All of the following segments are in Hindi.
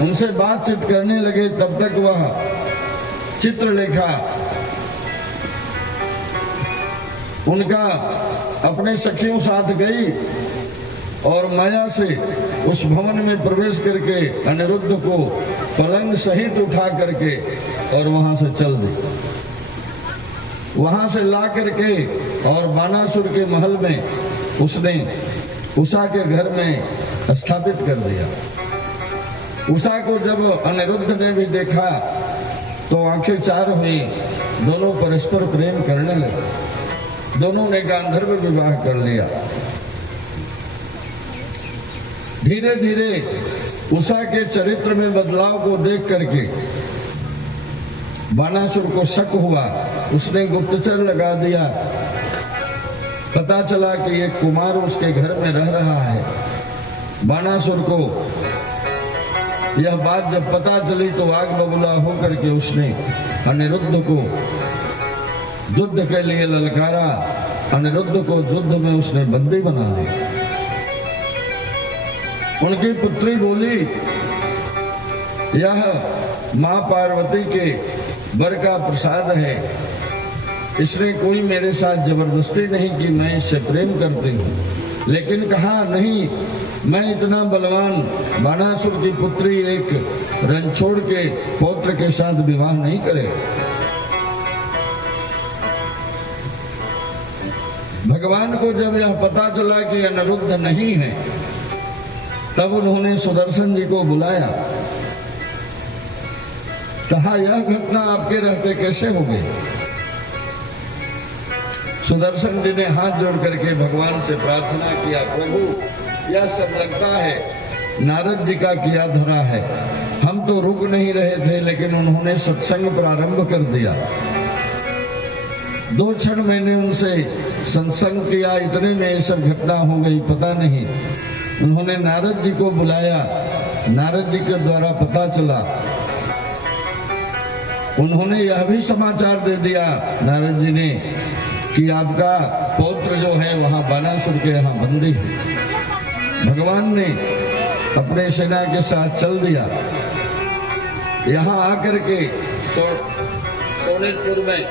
उनसे बातचीत करने लगे, तब तक वह चित्रलेखा उनका अपने सखियों साथ गई और माया से उस भवन में प्रवेश करके अनिरुद्ध को पलंग सहित उठा करके और वहां से चल दी। वहां से ला करके और बानासुर के महल में उसने उषा के घर में स्थापित कर दिया। उषा को जब अनिरुद्ध ने भी देखा तो आंखें चार हुई, दोनों परस्पर प्रेम करने लगे। दोनों ने गांधर्व विवाह कर लिया। धीरे धीरे उषा के चरित्र में बदलाव को देख करके बानासुर को शक हुआ। उसने गुप्तचर लगा दिया। पता चला कि एक कुमार उसके घर में रह रहा है। बानासुर को यह बात जब पता चली तो आग बबूला होकर के उसने अनिरुद्ध को युद्ध के लिए ललकारा। अनिरुद्ध को युद्ध में उसने बंदी बना लिया। उनकी पुत्री बोली, यह मां पार्वती के वर का प्रसाद है। इसने कोई मेरे साथ जबरदस्ती नहीं की, मैं इससे प्रेम करती हूँ। लेकिन कहा नहीं, मैं इतना बलवान बानासुर की पुत्री एक रणछोड़ के पौत्र के साथ विवाह नहीं करे। भगवान को जब यह पता चला कि अनिरुद्ध नहीं है, तब उन्होंने सुदर्शन जी को बुलाया। कहा, यह घटना आपके रहते कैसे हो गई? सुदर्शन जी ने हाथ जोड़ करके भगवान से प्रार्थना किया, प्रभु यह सब लगता है नारद जी का किया धरा है। हम तो रुक नहीं रहे थे, लेकिन उन्होंने सत्संग प्रारंभ कर दिया। 2 क्षण मैंने उनसे सत्संग किया, इतने में ये सब घटना हो गई, पता नहीं। उन्होंने नारद जी को बुलाया। नारद जी के द्वारा पता चला। उन्होंने यह भी समाचार दे दिया नारद जी ने कि आपका पौत्र जो है वहां बानासुर के यहाँ बंदी है। भगवान ने अपने सेना के साथ चल दिया। यहाँ आकर के सोनेपुर में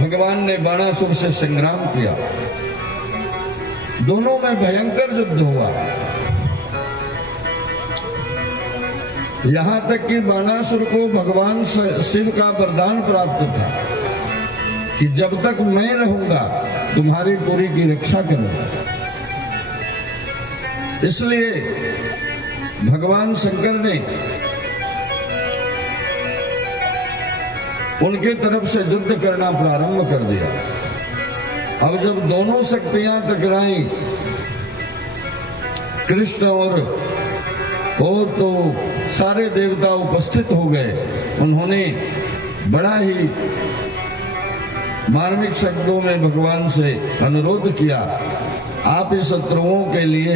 भगवान ने बानासुर से संग्राम किया। दोनों में भयंकर युद्ध हुआ। यहां तक कि बानासुर को भगवान शिव का वरदान प्राप्त था कि जब तक मैं रहूंगा तुम्हारी पूरी की रक्षा करूंगा। इसलिए भगवान शंकर ने उनके तरफ से युद्ध करना प्रारंभ कर दिया। अब जब दोनों शक्तियां टकराई, कृष्ण और तो सारे देवता उपस्थित हो गए। उन्होंने बड़ा ही मार्मिक शब्दों में भगवान से अनुरोध किया, आप इस शत्रुओं के लिए